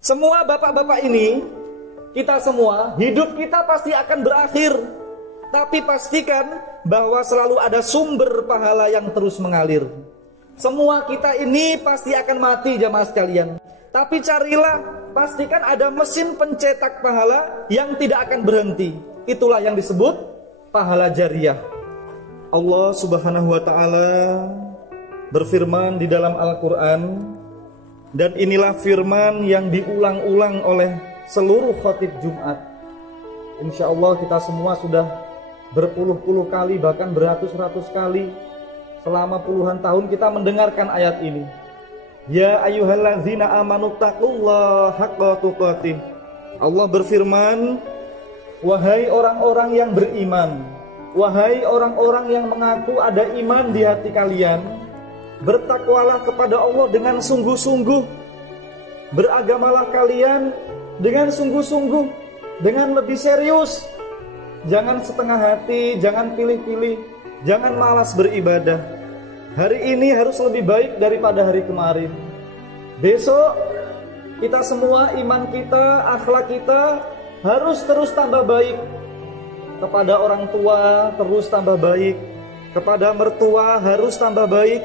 Semua bapak-bapak ini, kita semua, hidup kita pasti akan berakhir. Tapi pastikan bahwa selalu ada sumber pahala yang terus mengalir. Semua kita ini pasti akan mati jamaah sekalian. Tapi carilah, pastikan ada mesin pencetak pahala yang tidak akan berhenti. Itulah yang disebut pahala jariah. Allah Subhanahu wa ta'ala berfirman di dalam Al-Quran, dan inilah firman yang diulang-ulang oleh seluruh khatib Jumat. Insya Allah kita semua sudah berpuluh-puluh kali, bahkan beratus-ratus kali selama puluhan tahun kita mendengarkan ayat ini. Ya ayyuhallazina amanu taqullaha haqqa tuqatih. Allah berfirman, wahai orang-orang yang beriman, wahai orang-orang yang mengaku ada iman di hati kalian, bertakwalah kepada Allah dengan sungguh-sungguh. Beragamalah kalian dengan sungguh-sungguh, dengan lebih serius. Jangan setengah hati, jangan pilih-pilih, jangan malas beribadah. Hari ini harus lebih baik daripada hari kemarin. Besok kita semua, iman kita, akhlak kita harus terus tambah baik. Kepada orang tua terus tambah baik, kepada mertua harus tambah baik,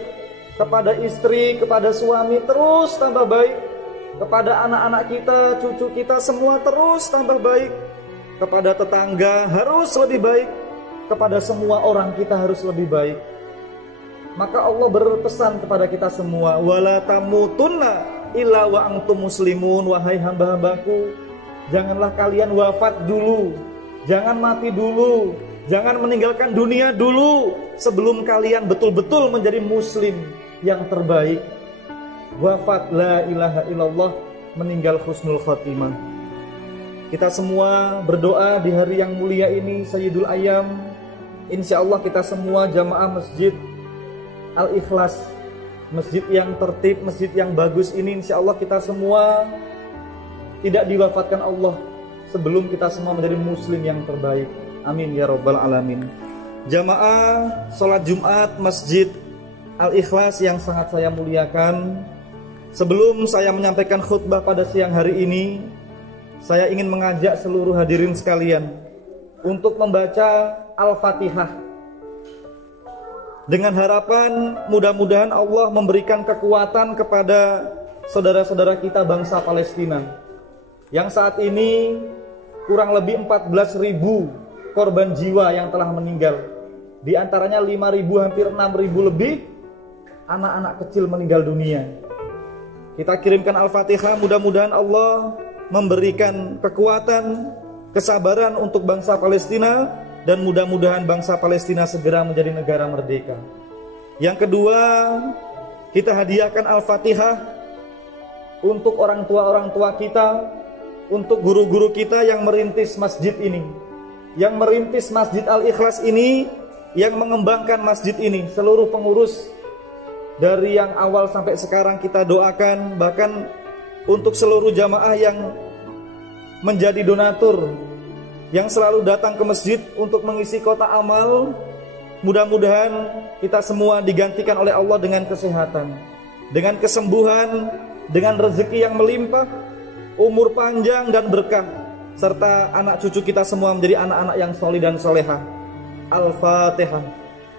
kepada istri, kepada suami terus tambah baik, kepada anak-anak kita, cucu kita semua terus tambah baik, kepada tetangga harus lebih baik, kepada semua orang kita harus lebih baik. Maka Allah berpesan kepada kita semua, wala tamutunna illa wa antum muslimun. Wahai hamba-hambaku, janganlah kalian wafat dulu, jangan mati dulu, jangan meninggalkan dunia dulu sebelum kalian betul-betul menjadi muslim yang terbaik. Wafat la ilaha illallah, meninggal husnul khatimah. Kita semua berdoa di hari yang mulia ini, Sayyidul Ayyam. Insya Allah kita semua jamaah Masjid Al-Ikhlas, masjid yang tertib, masjid yang bagus ini, insya Allah kita semua tidak diwafatkan Allah sebelum kita semua menjadi muslim yang terbaik. Amin ya rabbal alamin. Jamaah sholat Jumat Masjid Al-Ikhlas yang sangat saya muliakan, sebelum saya menyampaikan khutbah pada siang hari ini, saya ingin mengajak seluruh hadirin sekalian untuk membaca Al-Fatihah, dengan harapan mudah-mudahan Allah memberikan kekuatan kepada saudara-saudara kita bangsa Palestina yang saat ini kurang lebih 14.000 korban jiwa yang telah meninggal. Di antaranya 5.000, hampir 6.000 lebih anak-anak kecil meninggal dunia. Kita kirimkan Al-Fatihah, mudah-mudahan Allah memberikan kekuatan, kesabaran untuk bangsa Palestina, dan mudah-mudahan bangsa Palestina segera menjadi negara merdeka. Yang kedua, kita hadiahkan Al-Fatihah untuk orang tua kita, untuk guru-guru kita yang merintis masjid ini, yang merintis Masjid Al-Ikhlas ini, yang mengembangkan masjid ini. Seluruh pengurus dari yang awal sampai sekarang kita doakan, bahkan untuk seluruh jamaah yang menjadi donatur, yang selalu datang ke masjid untuk mengisi kotak amal, mudah-mudahan kita semua digantikan oleh Allah dengan kesehatan, dengan kesembuhan, dengan rezeki yang melimpah, umur panjang dan berkah, serta anak cucu kita semua menjadi anak-anak yang solih dan solehah. Al-Fatihah.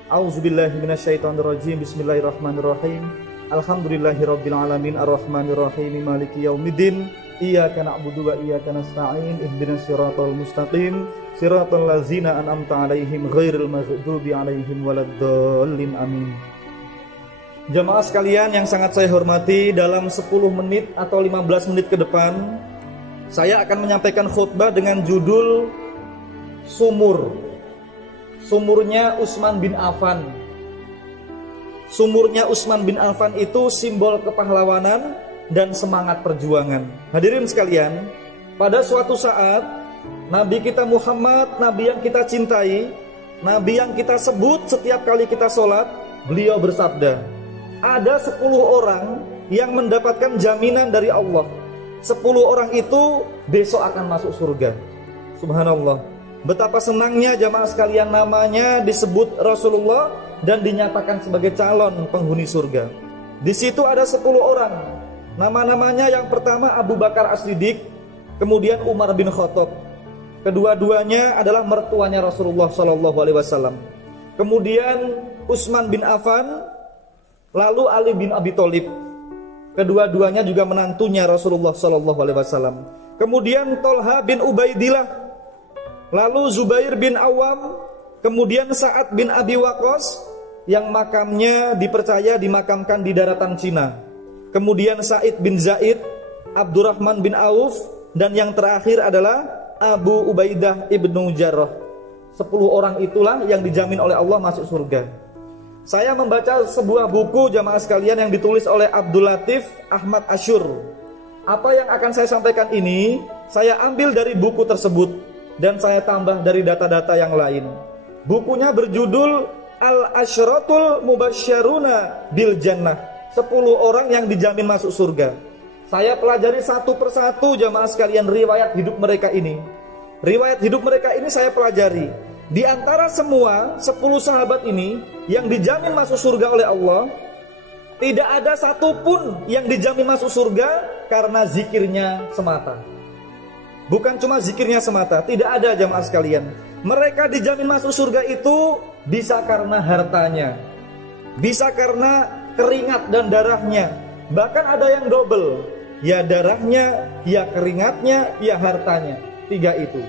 A'udzubillahi minasyaitonirrajim. Bismillahirrahmanirrahim. Alhamdulillahirabbil alamin, arrahmanirrahim, maliki yaumiddin. Iyyaka na'budu wa iyyaka nasta'in. Ihdinas siratal mustaqim, siratal ladzina an'amta 'alaihim ghairil maghdubi 'alaihim waladdallin. Amin. Jamaah sekalian yang sangat saya hormati, dalam 10 menit atau 15 menit ke depan saya akan menyampaikan khutbah dengan judul Sumur. Sumurnya Utsman bin Affan. Sumurnya Utsman bin Affan itu simbol kepahlawanan dan semangat perjuangan. Hadirin sekalian, pada suatu saat Nabi kita Muhammad, Nabi yang kita cintai, Nabi yang kita sebut setiap kali kita sholat, beliau bersabda, ada 10 orang yang mendapatkan jaminan dari Allah. 10 orang itu besok akan masuk surga. Subhanallah. Betapa senangnya jamaah sekalian, namanya disebut Rasulullah dan dinyatakan sebagai calon penghuni surga. Di situ ada 10 orang Nama-namanya yang pertama Abu Bakar As-Siddiq, kemudian Umar bin Khattab. Kedua-duanya adalah mertuanya Rasulullah Shallallahu Alaihi Wasallam. Kemudian Utsman bin Affan, lalu Ali bin Abi Thalib. Kedua-duanya juga menantunya Rasulullah Shallallahu Alaihi Wasallam. Kemudian Tolha bin Ubaidillah, lalu Zubair bin Awam, kemudian Sa'ad bin Abi Waqqas yang makamnya dipercaya dimakamkan di daratan Cina. Kemudian Sa'id bin Zaid, Abdurrahman bin Auf, dan yang terakhir adalah Abu Ubaidah ibnu Jarrah. 10 orang itulah yang dijamin oleh Allah masuk surga. Saya membaca sebuah buku jamaah sekalian yang ditulis oleh Abdul Latif Ahmad Asyur. Apa yang akan saya sampaikan ini, saya ambil dari buku tersebut dan saya tambah dari data-data yang lain. Bukunya berjudul Al-Asyratul Mubasysyaruna bil Jannah. 10 orang yang dijamin masuk surga. Saya pelajari satu persatu jamaah sekalian riwayat hidup mereka ini. Riwayat hidup mereka ini saya pelajari. Di antara semua 10 sahabat ini yang dijamin masuk surga oleh Allah, tidak ada satupun yang dijamin masuk surga karena zikirnya semata. Bukan cuma zikirnya semata, tidak ada jamaah sekalian. Mereka dijamin masuk surga itu bisa karena hartanya, bisa karena keringat dan darahnya. Bahkan ada yang double, ya darahnya, ya keringatnya, ya hartanya. 3 itu.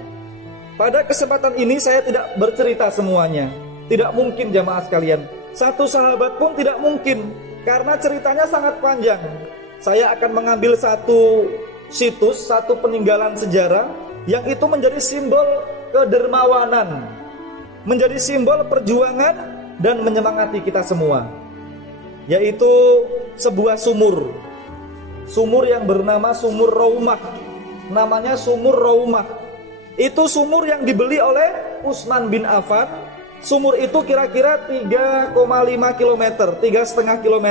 Pada kesempatan ini saya tidak bercerita semuanya. Tidak mungkin jamaah sekalian. Satu sahabat pun tidak mungkin, karena ceritanya sangat panjang. Saya akan mengambil satu situs, satu peninggalan sejarah yang itu menjadi simbol kedermawanan, menjadi simbol perjuangan dan menyemangati kita semua, yaitu sebuah sumur. Sumur yang bernama Sumur Raumah. Namanya Sumur Raumah. Itu sumur yang dibeli oleh Utsman bin Affan. Sumur itu kira-kira 3,5 km, 3,5 km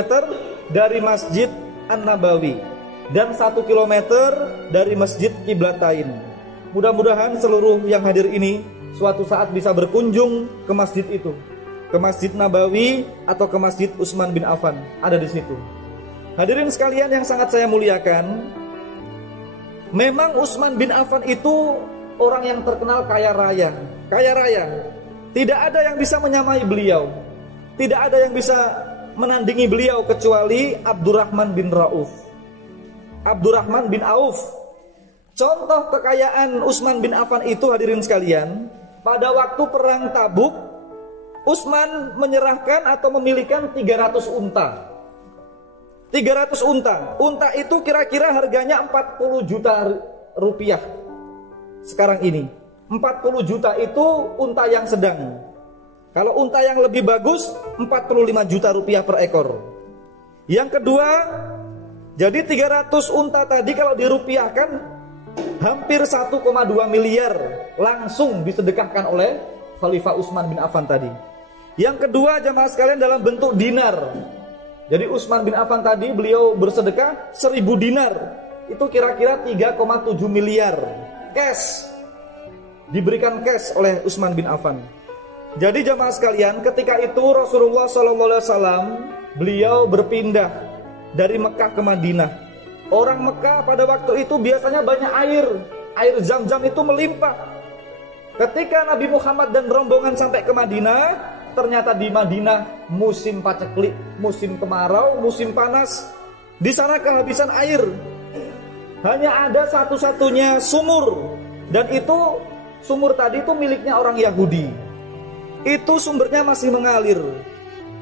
dari Masjid An-Nabawi dan 1 km dari Masjid Qiblatain. Mudah-mudahan seluruh yang hadir ini suatu saat bisa berkunjung ke masjid itu, ke Masjid Nabawi atau ke Masjid Utsman bin Affan, ada di situ. Hadirin sekalian yang sangat saya muliakan, memang Utsman bin Affan itu orang yang terkenal kaya raya, kaya raya. Tidak ada yang bisa menyamai beliau, tidak ada yang bisa menandingi beliau kecuali Abdurrahman bin Rauf, Abdurrahman bin Auf. Contoh kekayaan Utsman bin Affan itu hadirin sekalian, pada waktu perang Tabuk, Utsman menyerahkan atau memilikan 300 unta. 300 unta. Unta itu kira-kira harganya 40 juta rupiah. Sekarang ini 40 juta itu unta yang sedang. Kalau unta yang lebih bagus 45 juta rupiah per ekor. Yang kedua, jadi 300 unta tadi kalau dirupiahkan hampir 1,2 miliar langsung disedekahkan oleh Khalifah Utsman bin Affan tadi. Yang kedua jamaah sekalian dalam bentuk dinar. Jadi Utsman bin Affan tadi beliau bersedekah 1000 dinar. Itu kira-kira 3,7 miliar cash. Diberikan cash oleh Utsman bin Affan. Jadi jamaah sekalian, ketika itu Rasulullah SAW beliau berpindah dari Mekah ke Madinah. Orang Mekah pada waktu itu biasanya banyak air. Air Zam-Zam itu melimpah. Ketika Nabi Muhammad dan rombongan sampai ke Madinah, ternyata di Madinah musim paceklik, musim kemarau, musim panas. Di sana kehabisan air. Hanya ada satu-satunya sumur. Dan itu sumur tadi itu miliknya orang Yahudi. Itu sumbernya masih mengalir.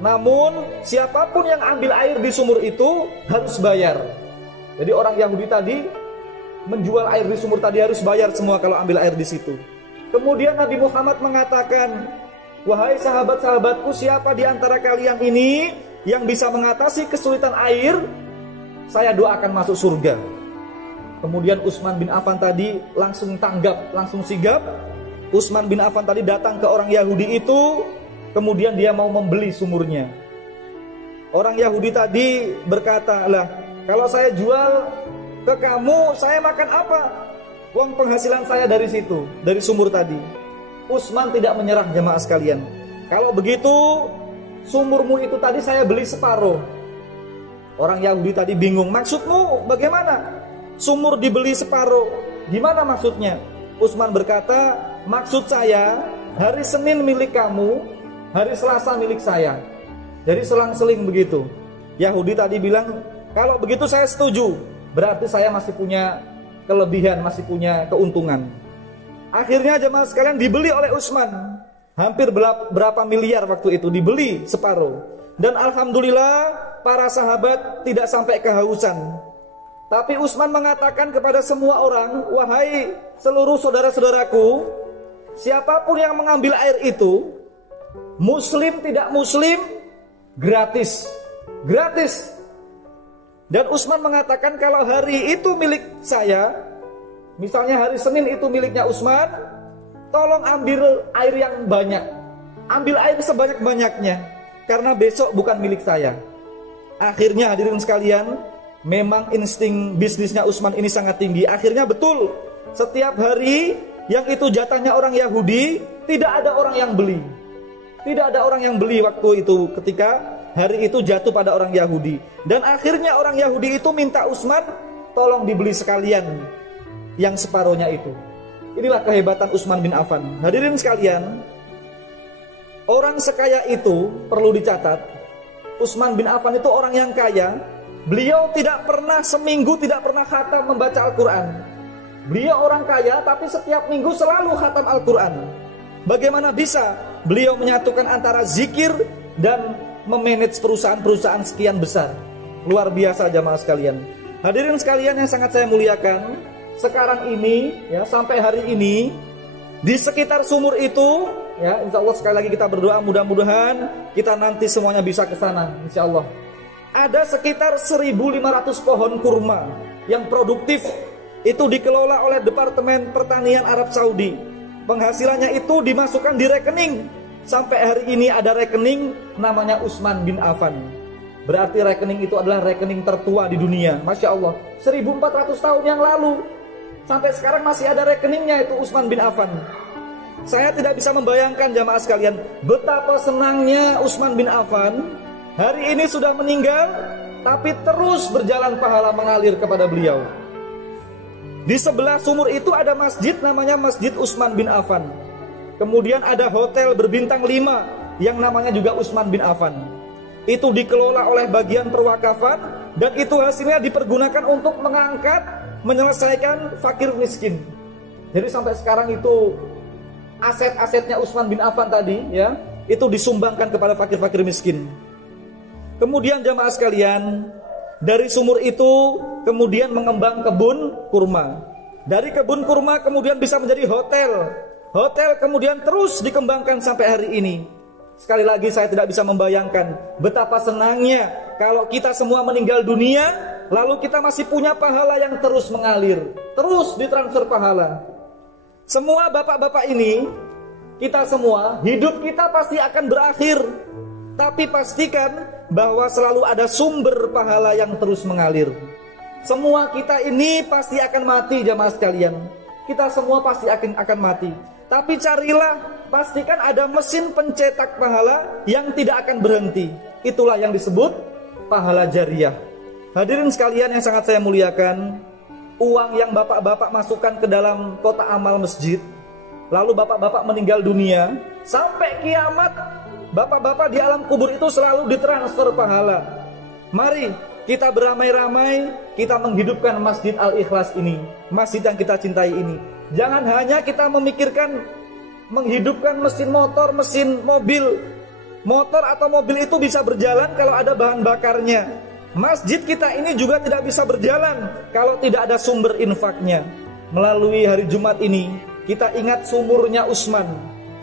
Namun siapapun yang ambil air di sumur itu harus bayar. Jadi orang Yahudi tadi menjual air di sumur tadi harus bayar semua kalau ambil air di situ. Kemudian Nabi Muhammad mengatakan, "Wahai sahabat-sahabatku, siapa di antara kalian ini yang bisa mengatasi kesulitan air, saya doakan masuk surga." Kemudian Utsman bin Affan tadi langsung tanggap, langsung sigap. Utsman bin Affan tadi datang ke orang Yahudi itu, kemudian dia mau membeli sumurnya. Orang Yahudi tadi berkata, "Lah, kalau saya jual ke kamu, saya makan apa? Uang penghasilan saya dari situ, dari sumur tadi." Utsman tidak menyerah jemaah sekalian. "Kalau begitu, sumurmu itu tadi saya beli separuh. Orang Yahudi tadi bingung, maksudmu bagaimana? Sumur dibeli separuh, gimana maksudnya? Utsman berkata, maksud saya hari Senin milik kamu, hari Selasa milik saya. Jadi selang-seling begitu. Yahudi tadi bilang, kalau begitu saya setuju, berarti saya masih punya kelebihan, masih punya keuntungan. Akhirnya jemaah sekalian dibeli oleh Utsman. Hampir berapa miliar waktu itu dibeli separuh. Dan alhamdulillah para sahabat tidak sampai kehausan. Tapi Utsman mengatakan kepada semua orang, wahai seluruh saudara-saudaraku, siapapun yang mengambil air itu, muslim tidak muslim, gratis. Gratis. Dan Utsman mengatakan kalau hari itu milik saya, misalnya hari Senin itu miliknya Utsman, tolong ambil air yang banyak. Ambil air sebanyak-banyaknya, karena besok bukan milik saya. Akhirnya hadirin sekalian, memang insting bisnisnya Utsman ini sangat tinggi. Akhirnya betul, setiap hari yang itu jatahnya orang Yahudi, tidak ada orang yang beli. Tidak ada orang yang beli waktu itu ketika hari itu jatuh pada orang Yahudi. Dan akhirnya orang Yahudi itu minta Utsman, tolong dibeli sekalian yang separuhnya itu. Inilah kehebatan Utsman bin Affan. Hadirin sekalian, orang sekaya itu perlu dicatat. Utsman bin Affan itu orang yang kaya. Beliau tidak pernah seminggu tidak pernah khatam membaca Al-Quran. Beliau orang kaya tapi setiap minggu selalu khatam Al-Quran. Bagaimana bisa beliau menyatukan antara zikir dan memanage perusahaan-perusahaan sekian besar? Luar biasa jamaah sekalian. Hadirin sekalian yang sangat saya muliakan, sekarang ini ya, sampai hari ini di sekitar sumur itu ya, insya Allah sekali lagi kita berdoa mudah-mudahan kita nanti semuanya bisa ke sana insya Allah. Ada sekitar 1.500 pohon kurma yang produktif, itu dikelola oleh Departemen Pertanian Arab Saudi. Penghasilannya itu dimasukkan di rekening. Sampai hari ini ada rekening namanya Utsman bin Affan. Berarti rekening itu adalah rekening tertua di dunia. Masya Allah, 1.400 tahun yang lalu sampai sekarang masih ada rekeningnya, itu Utsman bin Affan. Saya tidak bisa membayangkan jamaah sekalian betapa senangnya Utsman bin Affan. Hari ini sudah meninggal, tapi terus berjalan pahala mengalir kepada beliau. Di sebelah sumur itu ada masjid namanya Masjid Utsman bin Affan. Kemudian ada hotel berbintang 5 yang namanya juga Utsman bin Affan. Itu dikelola oleh bagian perwakafan dan itu hasilnya dipergunakan untuk mengangkat, menyelesaikan fakir miskin. Jadi sampai sekarang itu aset-asetnya Utsman bin Affan tadi ya, itu disumbangkan kepada fakir-fakir miskin. Kemudian jamaah sekalian, dari sumur itu kemudian mengembang kebun kurma. Dari kebun kurma kemudian bisa menjadi hotel. Hotel kemudian terus dikembangkan sampai hari ini. Sekali lagi saya tidak bisa membayangkan betapa senangnya kalau kita semua meninggal dunia, lalu kita masih punya pahala yang terus mengalir, terus ditransfer pahala. Semua bapak-bapak ini, kita semua, hidup kita pasti akan berakhir. Tapi pastikan bahwa selalu ada sumber pahala yang terus mengalir. Semua kita ini pasti akan mati jamaah sekalian. Kita semua pasti akan mati. Tapi carilah, pastikan ada mesin pencetak pahala yang tidak akan berhenti. Itulah yang disebut pahala jariyah. Hadirin sekalian yang sangat saya muliakan, uang yang bapak-bapak masukkan ke dalam kotak amal masjid, lalu bapak-bapak meninggal dunia, sampai kiamat bapak-bapak di alam kubur itu selalu ditransfer pahala. Mari kita beramai-ramai, kita menghidupkan Masjid Al-Ikhlas ini, masjid yang kita cintai ini. Jangan hanya kita memikirkan menghidupkan mesin motor, mesin mobil. Motor atau mobil itu bisa berjalan kalau ada bahan bakarnya. Masjid kita ini juga tidak bisa berjalan kalau tidak ada sumber infaknya. Melalui hari Jumat ini, kita ingat sumurnya Utsman.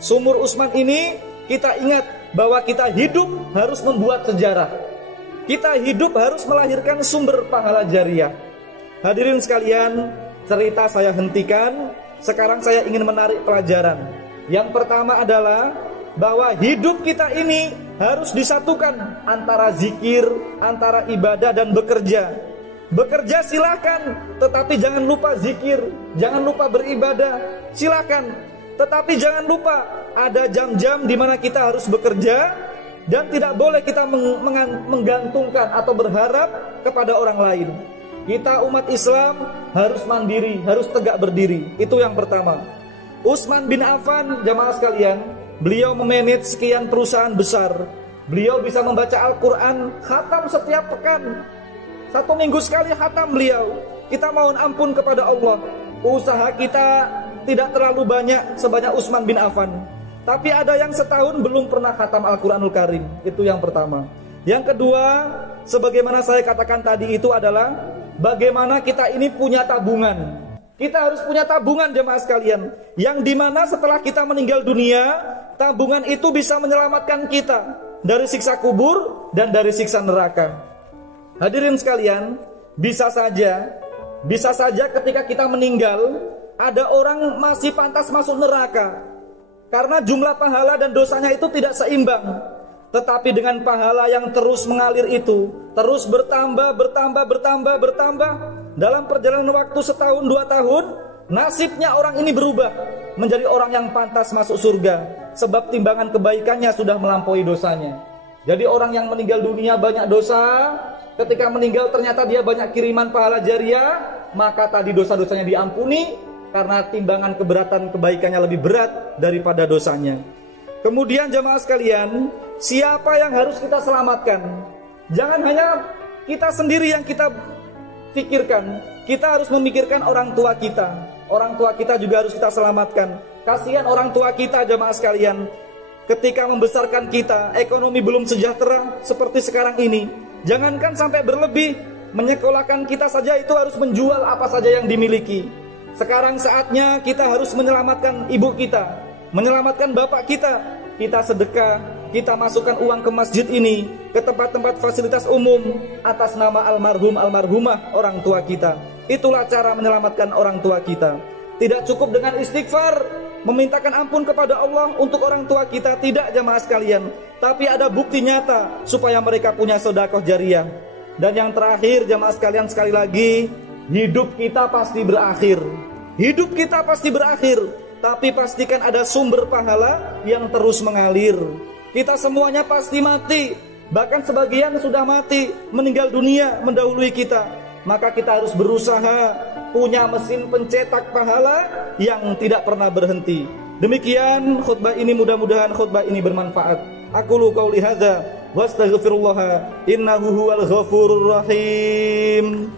Sumur Utsman ini kita ingat bahwa kita hidup harus membuat sejarah. Kita hidup harus melahirkan sumber pahala jariyah. Hadirin sekalian, cerita saya hentikan. Sekarang saya ingin menarik pelajaran. Yang pertama adalah bahwa hidup kita ini harus disatukan antara zikir, antara ibadah dan bekerja. Bekerja silahkan, tetapi jangan lupa zikir, jangan lupa beribadah. Silahkan, tetapi jangan lupa ada jam-jam di mana kita harus bekerja, dan tidak boleh kita menggantungkan atau berharap kepada orang lain. Kita umat Islam harus mandiri, harus tegak berdiri. Itu yang pertama. Utsman bin Affan, jamaah sekalian, beliau memanage sekian perusahaan besar. Beliau bisa membaca Al-Quran khatam setiap pekan. 1 minggu sekali khatam beliau. Kita mohon ampun kepada Allah. Usaha kita tidak terlalu banyak sebanyak Utsman bin Affan, tapi ada yang setahun belum pernah khatam Al-Quranul Karim. Itu yang pertama. Yang kedua, sebagaimana saya katakan tadi, itu adalah bagaimana kita ini punya tabungan. Kita harus punya tabungan, jemaah sekalian, yang dimana setelah kita meninggal dunia, tabungan itu bisa menyelamatkan kita dari siksa kubur dan dari siksa neraka. Hadirin sekalian, bisa saja ketika kita meninggal, ada orang masih pantas masuk neraka karena jumlah pahala dan dosanya itu tidak seimbang. Tetapi dengan pahala yang terus mengalir itu, terus bertambah, dalam perjalanan waktu 1-2 tahun, nasibnya orang ini berubah menjadi orang yang pantas masuk surga, sebab timbangan kebaikannya sudah melampaui dosanya. Jadi orang yang meninggal dunia banyak dosa, ketika meninggal ternyata dia banyak kiriman pahala jariah, maka tadi dosa-dosanya diampuni karena timbangan keberatan kebaikannya lebih berat daripada dosanya. Kemudian jemaah sekalian, siapa yang harus kita selamatkan? Jangan hanya kita sendiri yang kita pikirkan. Kita harus memikirkan orang tua kita. Orang tua kita juga harus kita selamatkan. Kasihan orang tua kita, jemaah sekalian. Ketika membesarkan kita, ekonomi belum sejahtera seperti sekarang ini. Jangankan sampai berlebih, menyekolahkan kita saja itu harus menjual apa saja yang dimiliki. Sekarang saatnya kita harus menyelamatkan ibu kita, menyelamatkan bapak kita. Kita sedekah, kita masukkan uang ke masjid ini, ke tempat-tempat fasilitas umum atas nama almarhum almarhumah orang tua kita. Itulah cara menyelamatkan orang tua kita. Tidak cukup dengan istighfar, memintakan ampun kepada Allah untuk orang tua kita, tidak, jamaah sekalian. Tapi ada bukti nyata supaya mereka punya sedekah jariah. Dan yang terakhir, jamaah sekalian, sekali lagi, hidup kita pasti berakhir. Hidup kita pasti berakhir, tapi pastikan ada sumber pahala yang terus mengalir. Kita semuanya pasti mati, bahkan sebagian sudah mati, meninggal dunia mendahului kita. Maka kita harus berusaha punya mesin pencetak pahala yang tidak pernah berhenti. Demikian khutbah ini, mudah-mudahan khutbah ini bermanfaat. Aqulu qauli hadza wastaghfirullah innahu huwal ghafurur rahim.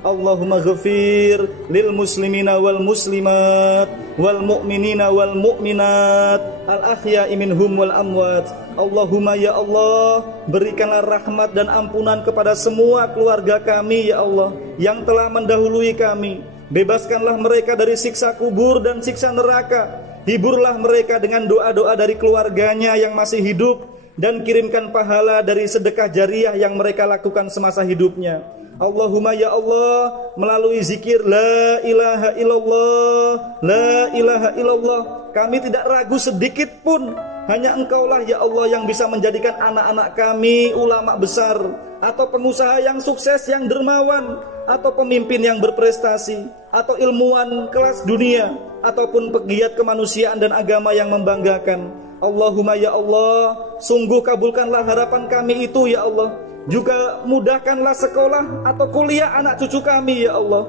Allahumma ghafir lil muslimina wal muslimat wal mu'minina wal mu'minat al ahya'i minhum wal amwat. Allahumma ya Allah, berikanlah rahmat dan ampunan kepada semua keluarga kami ya Allah yang telah mendahului kami. Bebaskanlah mereka dari siksa kubur dan siksa neraka. Hiburlah mereka dengan doa-doa dari keluarganya yang masih hidup, dan kirimkan pahala dari sedekah jariah yang mereka lakukan semasa hidupnya. Allahumma ya Allah, melalui zikir la ilaha illallah, la ilaha illallah, kami tidak ragu sedikit pun, hanya Engkaulah ya Allah yang bisa menjadikan anak-anak kami ulama besar, atau pengusaha yang sukses, yang dermawan, atau pemimpin yang berprestasi, atau ilmuwan kelas dunia, ataupun pegiat kemanusiaan dan agama yang membanggakan. Allahumma ya Allah, sungguh kabulkanlah harapan kami itu ya Allah. Juga mudahkanlah sekolah atau kuliah anak cucu kami ya Allah.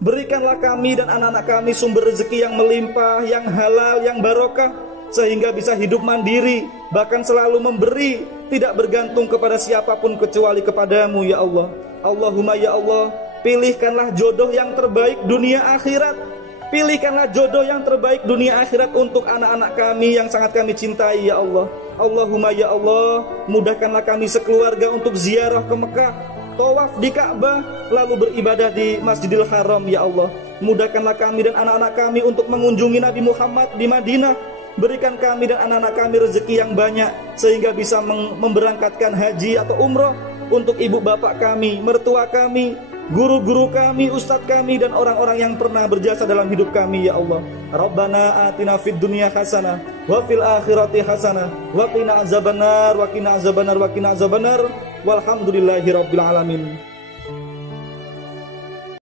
Berikanlah kami dan anak-anak kami sumber rezeki yang melimpah, yang halal, yang barokah, sehingga bisa hidup mandiri, bahkan selalu memberi, tidak bergantung kepada siapapun kecuali kepadamu ya Allah. Allahumma ya Allah, pilihkanlah jodoh yang terbaik dunia akhirat. Pilihkanlah jodoh yang terbaik dunia akhirat untuk anak-anak kami yang sangat kami cintai ya Allah. Allahumma ya Allah, mudahkanlah kami sekeluarga untuk ziarah ke Mekah, tawaf di Ka'bah, lalu beribadah di Masjidil Haram ya Allah. Mudahkanlah kami dan anak-anak kami untuk mengunjungi Nabi Muhammad di Madinah. Berikan kami dan anak-anak kami rezeki yang banyak, sehingga bisa memberangkatkan haji atau umroh untuk ibu bapak kami, mertua kami, guru-guru kami, ustadz kami, dan orang-orang yang pernah berjasa dalam hidup kami ya Allah. Rabbana atina fid dunya hasanah wa fil akhirati hasanah wa qina azabannar wa qina azabannar wa qina azabannar walhamdulillahi rabbil alamin.